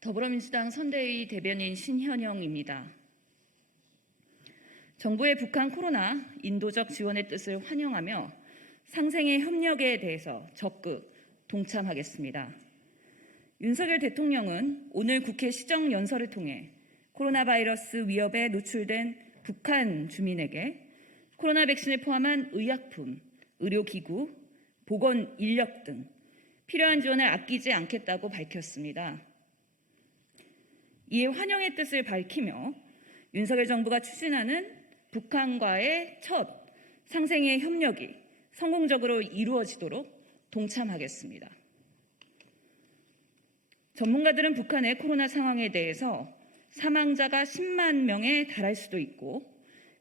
더불어민주당 선대위 대변인 신현영입니다. 정부의 북한 코로나 인도적 지원의 뜻을 환영하며 상생의 협력에 대해서 적극 동참하겠습니다. 윤석열 대통령은 오늘 국회 시정연설을 통해 코로나 바이러스 위협에 노출된 북한 주민에게 코로나 백신을 포함한 의약품, 의료기구, 보건 인력 등 필요한 지원을 아끼지 않겠다고 밝혔습니다. 이에 환영의 뜻을 밝히며 윤석열 정부가 추진하는 북한과의 첫 상생의 협력이 성공적으로 이루어지도록 동참하겠습니다. 전문가들은 북한의 코로나 상황에 대해서 사망자가 10만 명에 달할 수도 있고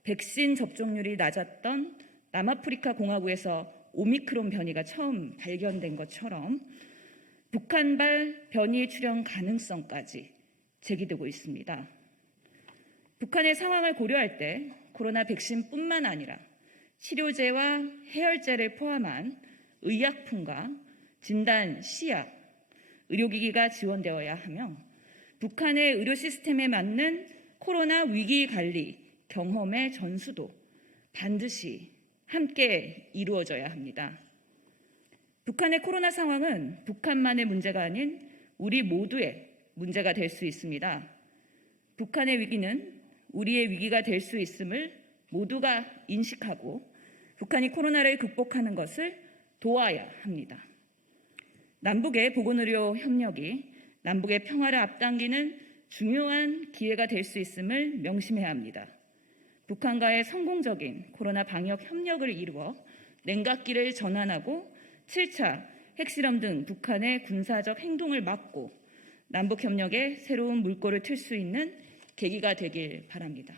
백신 접종률이 낮았던 남아프리카 공화국에서 오미크론 변이가 처음 발견된 것처럼 북한발 변이 출현 가능성까지 제기되고 있습니다. 북한의 상황을 고려할 때 코로나 백신뿐만 아니라 치료제와 해열제를 포함한 의약품과 진단, 시약, 의료기기가 지원되어야 하며 북한의 의료 시스템에 맞는 코로나 위기 관리 경험의 전수도 반드시 함께 이루어져야 합니다. 북한의 코로나 상황은 북한만의 문제가 아닌 우리 모두의 문제가 될 수 있습니다. 북한의 위기는 우리의 위기가 될 수 있음을 모두가 인식하고 북한이 코로나를 극복하는 것을 도와야 합니다. 남북의 보건의료 협력이 남북의 평화를 앞당기는 중요한 기회가 될 수 있음을 명심해야 합니다. 북한과의 성공적인 코로나 방역 협력을 이루어 냉각기를 전환하고 7차 핵실험 등 북한의 군사적 행동을 막고 남북협력에 새로운 물꼬를 틀 수 있는 계기가 되길 바랍니다.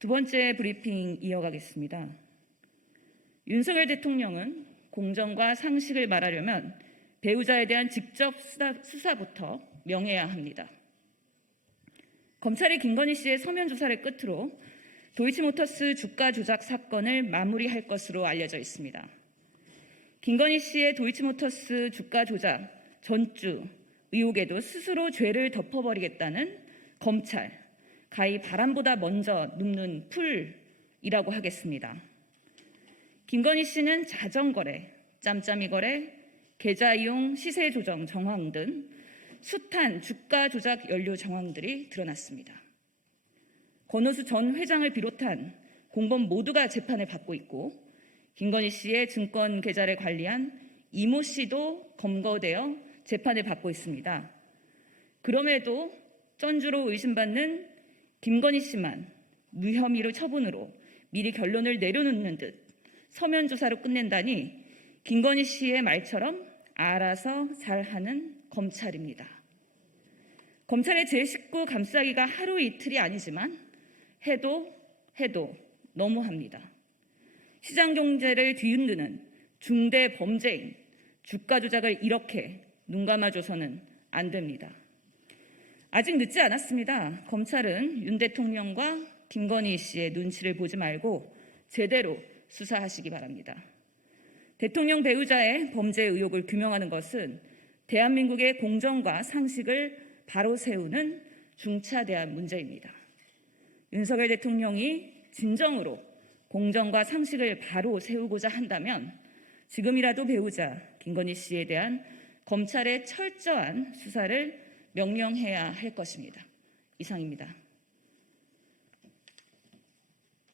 두 번째 브리핑 이어가겠습니다. 윤석열 대통령은 공정과 상식을 말하려면 배우자에 대한 직접 수사부터 명해야 합니다. 검찰이 김건희 씨의 서면 조사를 끝으로 도이치모터스 주가 조작 사건을 마무리할 것으로 알려져 있습니다. 김건희 씨의 도이치모터스 주가 조작 전주 의혹에도 스스로 죄를 덮어버리겠다는 검찰, 가히 바람보다 먼저 눕는 풀이라고 하겠습니다. 김건희 씨는 자전거래, 짬짬이 거래, 계좌 이용 시세 조정 정황 등 숱한 주가 조작 연료 정황들이 드러났습니다. 권오수 전 회장을 비롯한 공범 모두가 재판을 받고 있고 김건희 씨의 증권 계좌를 관리한 이모 씨도 검거되어 재판을 받고 있습니다. 그럼에도 전주로 의심받는 김건희 씨만 무혐의로 처분으로 미리 결론을 내려놓는 듯 서면 조사로 끝낸다니 김건희 씨의 말처럼 알아서 잘하는 검찰입니다. 검찰의 제19 감싸기가 하루 이틀이 아니지만 해도 너무합니다. 시장 경제를 뒤흔드는 중대 범죄인 주가 조작을 이렇게 눈 감아줘서는 안 됩니다. 아직 늦지 않았습니다. 검찰은 윤 대통령과 김건희 씨의 눈치를 보지 말고 제대로 수사하시기 바랍니다. 대통령 배우자의 범죄 의혹을 규명하는 것은 대한민국의 공정과 상식을 바로 세우는 중차대한 문제입니다. 윤석열 대통령이 진정으로 공정과 상식을 바로 세우고자 한다면 지금이라도 배우자 김건희 씨에 대한 검찰의 철저한 수사를 명령해야 할 것입니다. 이상입니다.